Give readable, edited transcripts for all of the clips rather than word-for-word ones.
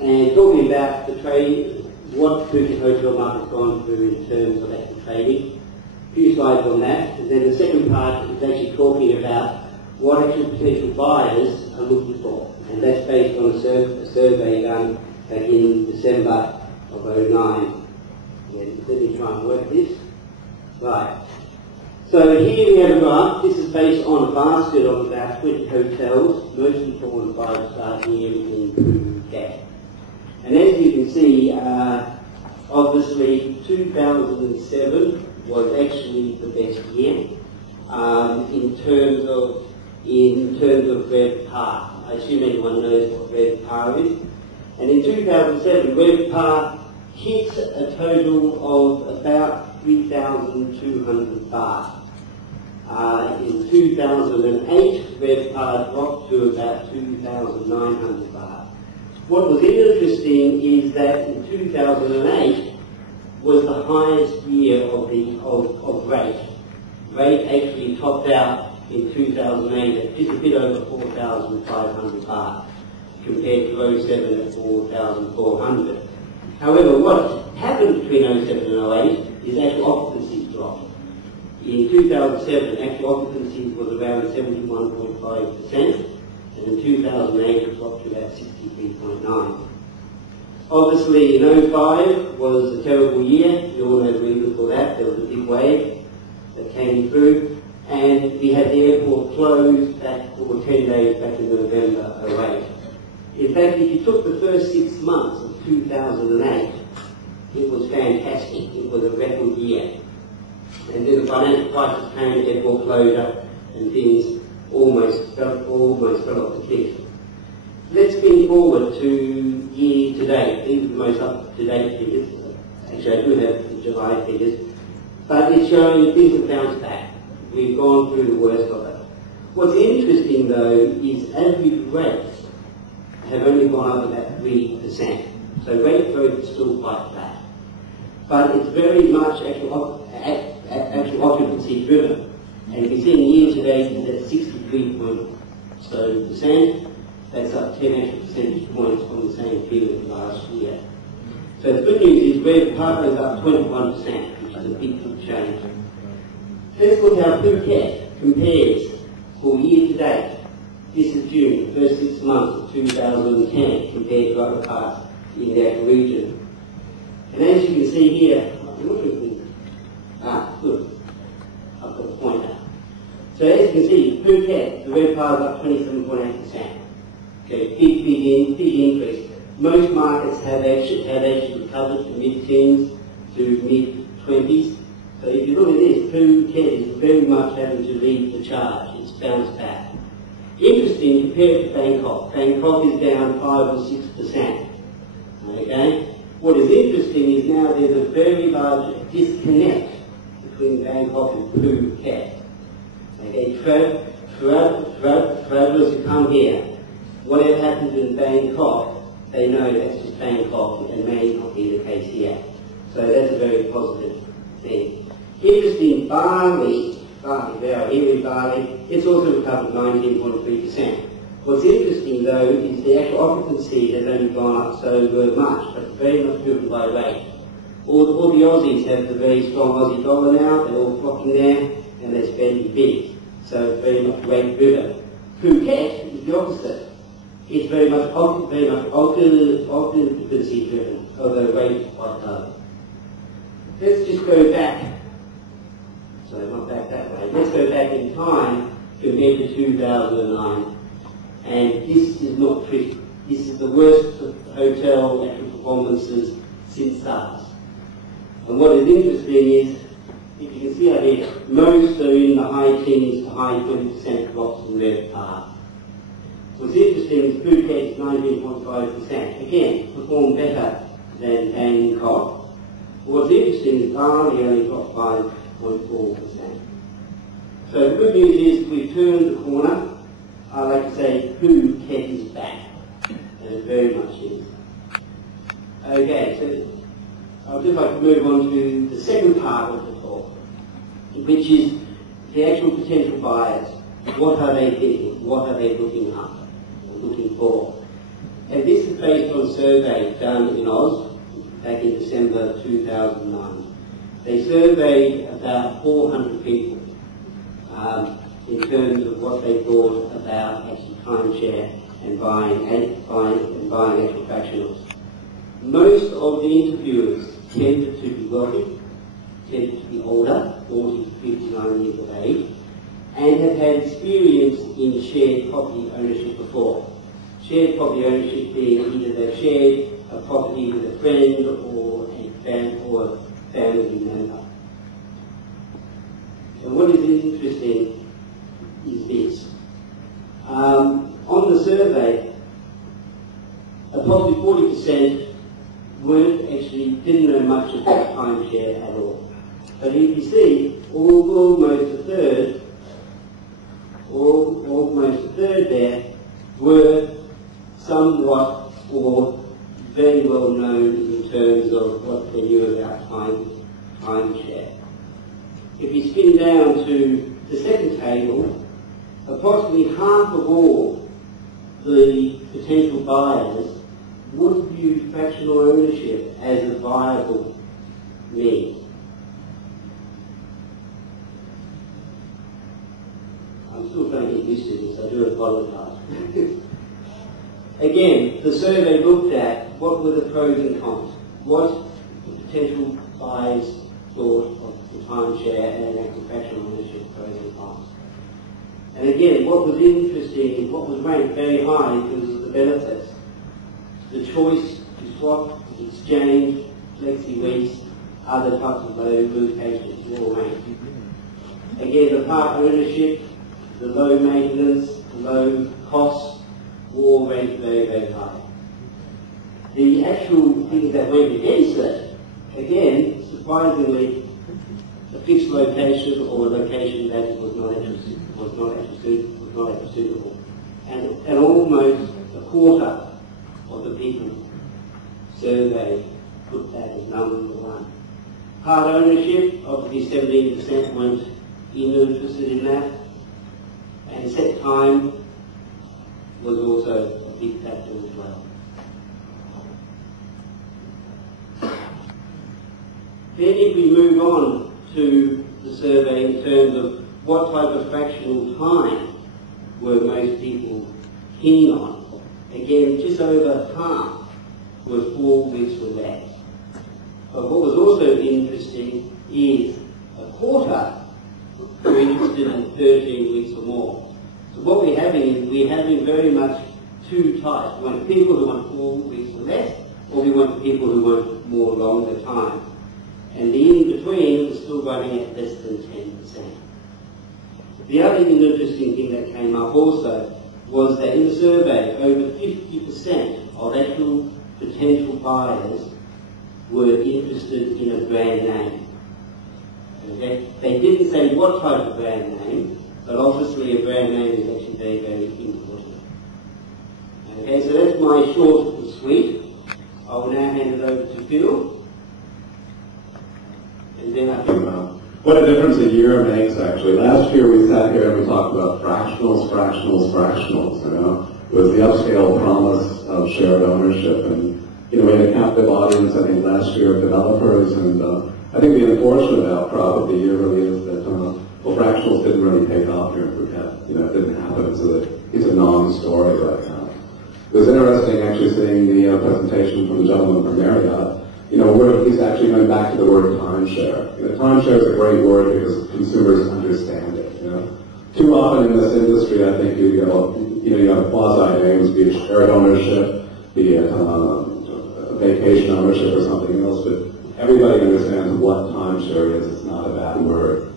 and talking about the trade, what Phuket hotel market's gone through in terms of actual trading. A few slides on that, and then the second part is actually talking about what actual potential buyers are looking for, and that's based on a survey done back in December of 2009. Let me try and work this. Right. So here we have a graph. This is based on a basket of about 20 hotels, mostly 4 and 5 star here in Phuket. And as you can see, obviously 2007 was actually the best year in terms of RevPAR. I assume everyone knows what RevPAR is. And in 2007, RevPAR hit a total of about 3,200 baht. In 2008, RevPAR dropped to about 2,900 baht. What was interesting is that in 2008 was the highest year of rate. Rate actually topped out in 2008 at just a bit over 4,500 baht, compared to 07 at 4,400. However, what happened between 07 and 08 is actual occupancy dropped. In 2007, actual occupancy was around 71.5%, and in 2008 it dropped to about 63.9%. Obviously, in 05 was a terrible year. You all know the reason for that. There was a big wave that came through, and we had the airport closed back for 10 days back in November 08. In fact, if you took the first 6 months of 2008, it was fantastic. It was a record year. And then the financial crisis came, airport closure, and things almost fell off the cliff. Let's spin forward to year to date. These are the most up-to-date figures. Actually, I do have the July figures. But it's showing things have bounced back. We've gone through the worst of it. What's interesting, though, is average rates have only gone up about 3%. So rate growth is still quite flat. But it's very much actual occupancy driven. And you can see in the year to date is at 63%. That's up 10 extra percentage points from the same period last year. So the good news is RevPAR is up 21%, which is a big change. Let's look how Phuket compares for year to date. This is June, the first 6 months of 2010, compared to other parts in that region. And as you can see here, good. I've got the pointer. So as you can see, Phuket, the RevPAR is up 27.8%. Okay, big increase. Most markets have actually recovered from mid-teens to mid-20s. So if you look at this, Phuket is very much having to lead the charge. It's bounced back. Interesting, compared to Bangkok. Bangkok is down 5 or 6%. Okay? What is interesting is now there's a very large disconnect between Bangkok and Phuket. Okay, travelers who come here, whatever happens in Bangkok, they know that's just Bangkok and may not be the case here. So that's a very positive thing. Interesting, Bali, here in Bali, it's also recovered 19.3%. What's interesting though is the actual occupancy has only gone up so much, but it's very much driven by rate. All the Aussies have the very strong Aussie dollar now, they're all flocking there, and they're spending big. So it's very much rate driven. Phuket is the opposite. It's very much occupancy driven, although rate is quite low. Let's just go back. Sorry, not back that way. Let's go back in time compared to 2009. And this is not pretty. This is the worst hotel actual performances since SARS. And what is interesting is, if you can see out here, most are in the high teens to high 20% drops in RevPAR. What's interesting is Phuket is 19.5%. Again, performed better than Bangkok. What's interesting is Bali only dropped 5.4%. So the good news is we've turned the corner. I like to say Phuket is back. And it very much is. Okay, so I'd just like to move on to the second part of the talk, which is the actual potential buyers. What are they thinking? What are they looking for? And this is based on a survey done in Oz back in December 2009. They surveyed about 400 people in terms of what they thought about actually timeshare and buying actual fractionals. Most of the interviewers tended to be wealthy, tended to be older, 40 to 59 years of age, and had had experience in shared property ownership before. Shared property ownership being either they've shared a property with a friend or a family member. And what is interesting is this. On the survey, approximately 40% didn't know much about timeshare at all. But if you see, almost a third there were somewhat or very well known in terms of what they knew about timeshare. If you spin down to the second table, approximately half of all the potential buyers would view fractional ownership as a viable means. I'm still trying to get used to this, I do apologise. Again, the survey looked at what were the pros and cons, what the potential buyers thought of the timeshare and active fractional ownership pros and cons. And again, what was interesting and what was ranked very high was the benefits. The choice to swap, exchange, flexi-lease, other types of low locations were all ranked. Again, the part ownership, the low maintenance, the low costs, all ranked very, very high. The actual things that went against it, again, surprisingly, a fixed location or a location that was not actually suitable. And almost a quarter of the people surveyed put that as number one. Part ownership, obviously 17% weren't interested in that. And set time was also a big factor as well. Then if we move on to the survey in terms of what type of fractional time were most people keen on, again, just over half were 4 weeks or less. But what was also interesting is a quarter were interested in 13 weeks or more. So what we're having very much two types. We want people who want 4 weeks or less, or we want people who want more longer time. And the in-between was still running at less than 10%. The other interesting thing that came up also was that in the survey, over 50% of actual potential buyers were interested in a brand name. Okay? They didn't say what type of brand name, but obviously a brand name is actually very, very important. Okay, so that's my short and sweet. I will now hand it over to Phil. And then I think, what a difference a year makes, actually. Last year we sat here and we talked about fractionals, you know. It was the upscale promise of shared ownership, and, you know, we had a captive audience, I think, last year of developers, and I think the unfortunate outcrop of the year really is that, fractionals didn't really take off here in Phuket. You know, it didn't happen, so that it's a non-story right now. It was interesting actually seeing the presentation from the gentleman from Marriott. You know, where he's actually going back to the word timeshare. You know, timeshare is a great word because consumers understand it. You know, too often in this industry, I think you have quasi names, be it shared ownership, be it vacation ownership or something else, but everybody understands what timeshare is. It's not a bad word.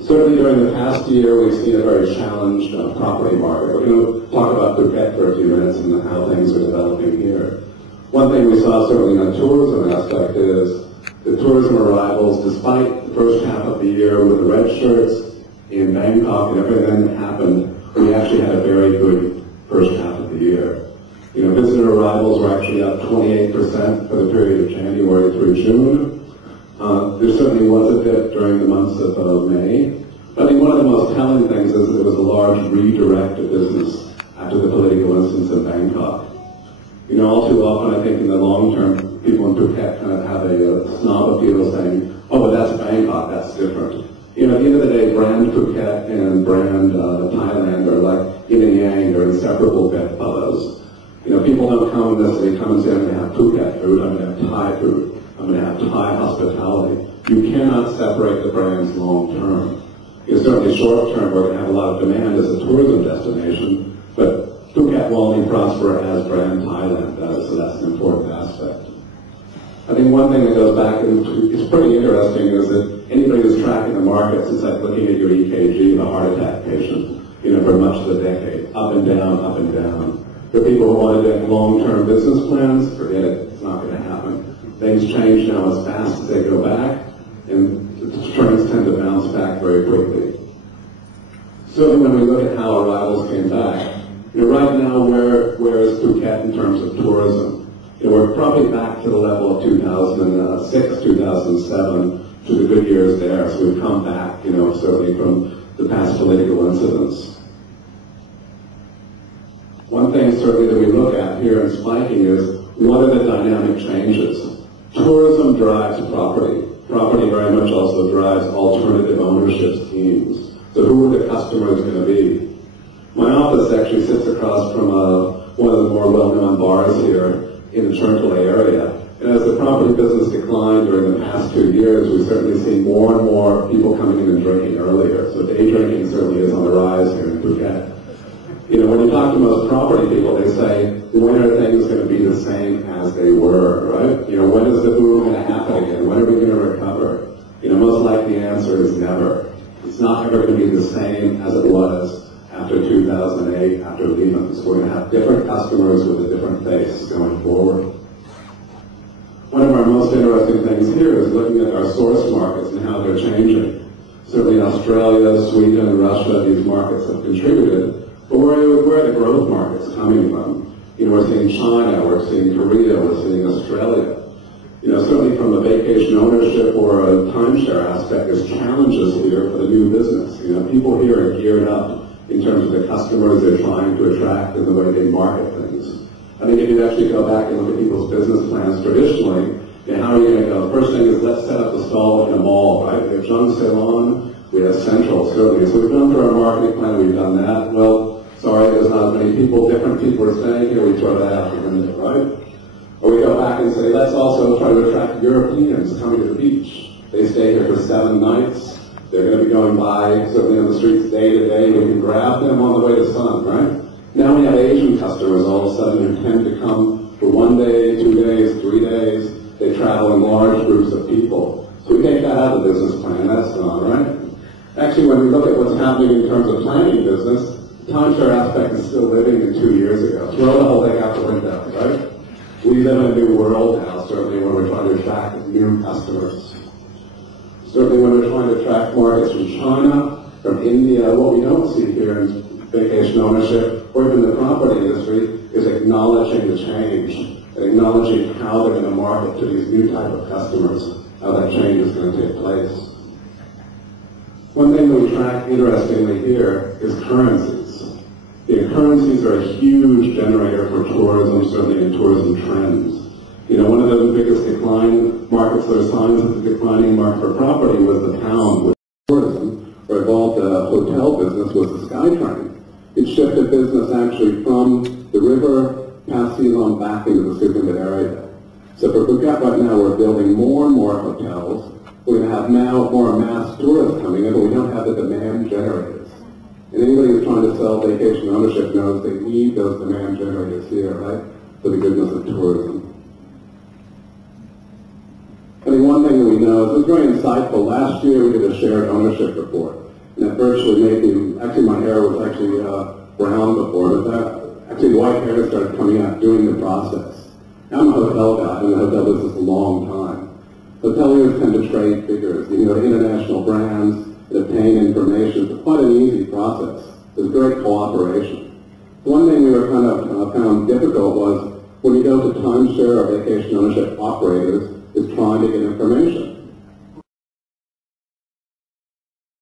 Certainly during the past year, we've seen a very challenged property market. We're going to talk about Phuket for a few minutes and how things are developing here. One thing we saw certainly in the tourism aspect is the tourism arrivals, despite the first half of the year with the red shirts in Bangkok and everything that happened, we actually had a very good first half of the year. You know, visitor arrivals were actually up 28% for the period of January through June. There certainly was a dip during the months of May. But I think one of the most telling things is that there was a large redirect of business after the political incidents in Bangkok. You know, all too often, I think in the long term, people in Phuket kind of have a snob appeal saying, oh, but that's Bangkok, that's different. You know, at the end of the day, brand Phuket and brand Thailand are like yin and yang, they're inseparable bedfellows. You know, people don't come necessarily come and say, I'm going to have Phuket food, I'm going to have Thai food, I'm going to have Thai hospitality. You cannot separate the brands long term. You know, certainly short term, we're going to have a lot of demand as a tourism destination, but Phuket will only prosper as brand Thailand does, so that's an important aspect. I think one thing that goes back and is pretty interesting is that anybody who's tracking the markets, it's like looking at your EKG of a heart attack patient, you know, for much of the decade, up and down, up and down. For people who want to do long-term business plans, forget it, it's not going to happen. Things change now as fast as they go back, and the trends tend to bounce back very quickly. Certainly when we look at how arrivals came back, you know, right now, where is Phuket in terms of tourism? You know, we're probably back to the level of 2006, 2007, to the good years there. So we've come back, you know, certainly from the past political incidents. One thing certainly that we look at here in spiking is what are the dynamic changes? Tourism drives property. Property very much also drives alternative ownership schemes. So who are the customers going to be? My office actually sits across from one of the more well-known bars here in the Chernkale area. And as the property business declined during the past 2 years, we've certainly seen more and more people coming in and drinking earlier. So day drinking certainly is on the rise here in Phuket. You know, when you talk to most property people, they say, when are things going to be the same as they were, right? You know, when is the boom going to happen again? When are we going to recover? You know, most likely the answer is never. It's not ever going to be the same as it was after 2008, after Lehman. So we're going to have different customers with a different face going forward. One of our most interesting things here is looking at our source markets and how they're changing. Certainly in Australia, Sweden, Russia, these markets have contributed. But where are the growth markets coming from? You know, we're seeing China, we're seeing Korea, we're seeing Australia. You know, certainly from a vacation ownership or a timeshare aspect, there's challenges here for the new business. You know, people here are geared up in terms of the customers they're trying to attract and the way they market things. I think if you actually go back and look at people's business plans traditionally, you know, how are you going to go? The first thing is let's set up a stall in a mall, right? We have Jung Ceylon, we have Central, certainly. So we've done through our marketing plan, we've done that. Well, sorry, there's not as many people, different people are staying here, we throw that out the window, right? Or we go back and say, let's also try to attract Europeans coming to the beach. They stay here for 7 nights. They're going to be going by, certainly on the streets day to day. We can grab them on the way to sun, right? Now we have Asian customers all of a sudden who tend to come for 1 day, 2 days, 3 days. They travel in large groups of people. So we take that out of the business plan. That's gone, right? Actually, when we look at what's happening in terms of planning business, the timeshare aspect is still living in 2 years ago. Throw the whole thing out the window, right? We live in a new world now, certainly when we're trying to attract new customers. Certainly when we're trying to attract markets from China, from India, what we don't see here in vacation ownership, or even the property industry, is acknowledging the change, and acknowledging how they're going to market to these new type of customers, how that change is going to take place. One thing that we track, interestingly, here is currencies. Currencies are a huge generator for tourism, certainly in tourism trends. You know, one of the biggest decline markets that are signs of the declining market for property was the pound with tourism, or involved the hotel business was the SkyTrain. It shifted business actually from the river past Ceylon back into the Sukhumvit area. So for Phuket right now, we're building more and more hotels. We're going to have now more mass tourists coming in, but we don't have the demand generators. And anybody who's trying to sell vacation ownership knows they need those demand generators here, right, for the goodness of tourism. I think one thing that we know is it was very insightful. Last year we did a shared ownership report, and that virtually made me, actually my hair was actually brown before, but that, actually white hair started coming out during the process. I'm a hotel guy, I've been in the hotel business a long time. Hoteliers tend to trade figures, you know, international brands, and obtain information. It's quite an easy process. There's great cooperation. One thing we were kind of found difficult was when you go to timeshare or vacation ownership operators, is trying to get information.